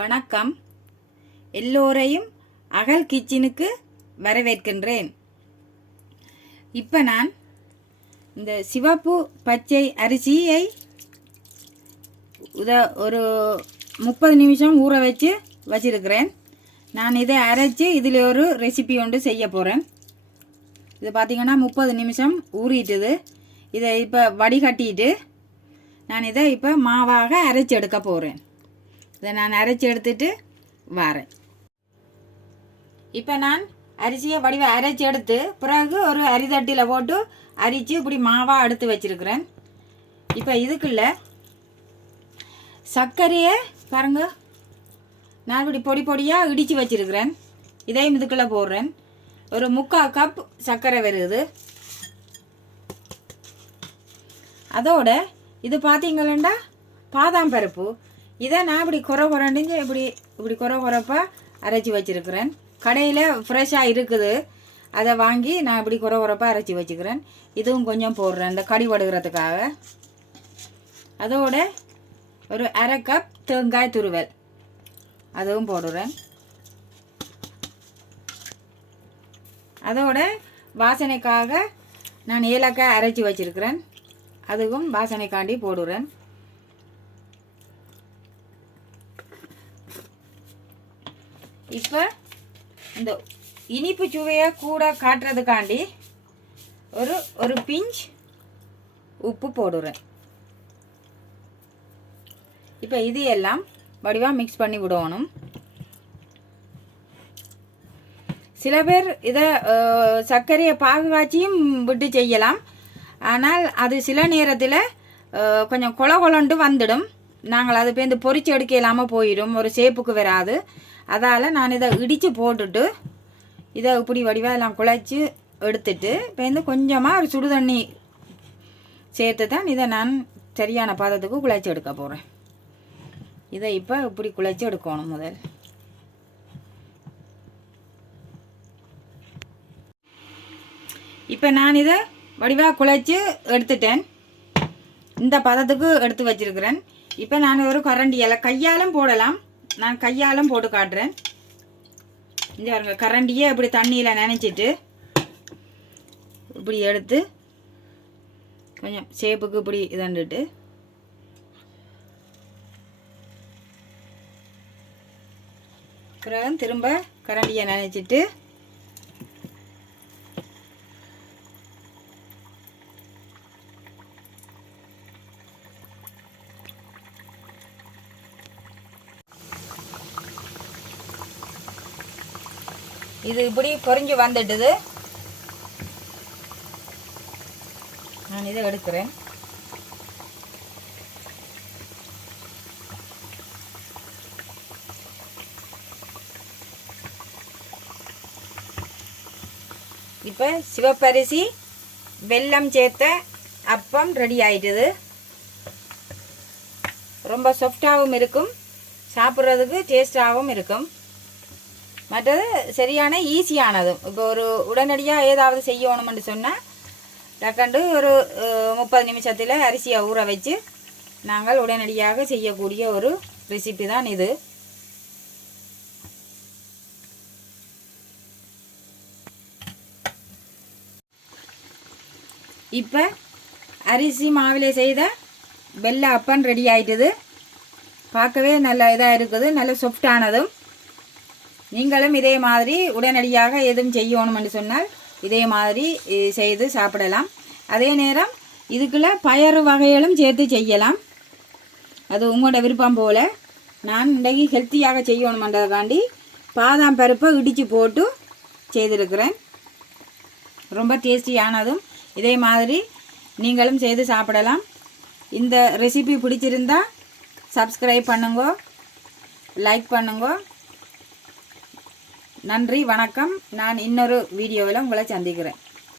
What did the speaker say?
வணக்கம். எல்லோரையும் அகல் கிச்சனுக்கு வரவேற்கின்றேன். இப்போ நான் இந்த சிவப்பு பச்சை அரிசியை ஒரு 30 நிமிஷம் ஊற வச்சிருக்கிறேன். நான் இதை அரைச்சி இதில் ஒரு ரெசிபி ஒன்று செய்ய போகிறேன். இது பார்த்திங்கன்னா 30 நிமிஷம் ஊறிட்டுது. இதை இப்போ வடிகட்டிட்டு நான் இதை இப்போ மாவாக அரைச்சி எடுக்க போகிறேன். இதை நான் அரைச்சி எடுத்துட்டு வரேன். இப்போ நான் அரிசியை அரைச்சி எடுத்து பிறகு ஒரு அரிதட்டியில் போட்டு அரித்து இப்படி மாவாக எடுத்து வச்சிருக்கிறேன். இப்போ இதுக்குள்ள சர்க்கரையை பாருங்க, நான் இப்படி பொடி பொடியாக இடித்து வச்சிருக்கிறேன். இதையும் இதுக்குள்ளே போடுறேன். ஒரு 3/4 கப் சர்க்கரை வருது. அதோட இது பார்த்தீங்களா பாதாம் பருப்பு. இதை நான் இப்படி குறைஞ்சு இப்படி குறைப்பாக அரைச்சி வச்சுருக்கிறேன். கடையில் ஃப்ரெஷ்ஷாக இருக்குது, அதை வாங்கி நான் இப்படி குறைப்பாக அரைச்சி வச்சுக்கிறேன். இதுவும் கொஞ்சம் போடுறேன் இந்த கடி வடுகிறதுக்காக. அதோட ஒரு 1/2 கப் தேங்காய் துருவல் அதுவும் போடுறேன். அதோட வாசனைக்காக நான் ஏலக்காய் அரைச்சி வச்சுருக்கிறேன், அதுவும் வாசனைக்காண்டி போடுறேன். இப்போ இந்த இனிப்பு சுவையை கூட காட்டுறதுக்காண்டி ஒரு பிஞ்ச் உப்பு போடுறேன். இப்போ இது எல்லாம் வடிவாக மிக்ஸ் பண்ணி விடணும். சில பேர் இதை சர்க்கரையை பாகு காய்ச்சியும் விட்டு செய்யலாம். ஆனால் அது சில நேரத்தில் கொஞ்சம் கொலண்டு வந்துடும். நாங்கள் அது பேருந்து பொரிச்சு எடுக்க இல்லாமல் போயிடும், ஒரு சேப்புக்கு வராது. அதால் நான் இதை இடித்து போட்டுட்டு இதை இப்படி வடிவாக எல்லாம் குழைச்சி எடுத்துட்டு பேருந்து கொஞ்சமாக ஒரு சுடு தண்ணி சேர்த்து தான் இதை நான் சரியான பதத்துக்கு குழைச்சி எடுக்க போகிறேன். இதை இப்போ இப்படி குழைச்சி எடுக்கணும். முதல் இப்போ நான் இதை வடிவாக குழைச்சி எடுத்துட்டேன். இந்த பதத்துக்கு எடுத்து வச்சிருக்கிறேன். இப்போ நான் ஒரு கரண்டியால் கையாலும் போடலாம், நான் கையாலும் போட்டு காட்டுறேன். இங்கே பாருங்க, கரண்டியை இப்படி தண்ணியில் நனைச்சிட்டு இப்படி எடுத்து கொஞ்சம் சேப்புக்கு இப்படி இதண்டுட்டு பிறகு திரும்ப கரண்டியை நனைச்சிட்டு இது இப்படி பொரிஞ்சு வந்துட்டுது. நான் இதை எடுக்கிறேன். இப்போ சிவப்பரிசி வெல்லம் சேர்த்த அப்பம் ரெடி ஆயிட்டுது. ரொம்ப சாஃப்டாகவும் இருக்கும், சாப்பிட்றதுக்கு டேஸ்டாகவும் இருக்கும். மற்றது சரியான ஈஸியானதும். இப்போ ஒரு உடனடியாக ஏதாவது செய்யணும்னு சொன்னால் டக்கண்டு ஒரு 30 நிமிஷத்தில் அரிசியை ஊற வச்சு நாங்கள் உடனடியாக செய்யக்கூடிய ஒரு ரெசிபி தான் இது. இப்போ அரிசி மாவிலே செய்த வெள்ளை அப்பம் ரெடி ஆயிட்டுது. பார்க்கவே நல்ல இதாக இருக்குது, நல்ல சாஃப்டானதும். நீங்களும் இதே மாதிரி உடனடியாக எதுவும் செய்யணும்னு சொன்னால் இதே மாதிரி செய்து சாப்பிடலாம். அதே நேரம் இதுக்குள்ள பயறு வகைகளும் சேர்த்து செய்யலாம், அது உங்களோட விருப்பம் போல். நான் இன்றைக்கி ஹெல்த்தியாக செய்யணுமென்றதுக்காண்டி பாதாம் பருப்பை இடித்து போட்டு செய்திருக்கிறேன். ரொம்ப டேஸ்டியானதும். இதே மாதிரி நீங்களும் செய்து சாப்பிடலாம். இந்த ரெசிபி பிடிச்சிருந்தா சப்ஸ்கிரைப் பண்ணுங்க, லைக் பண்ணுங்க. நன்றி, வணக்கம். நான் இன்னொரு வீடியோவில் உங்களை சந்திக்கிறேன்.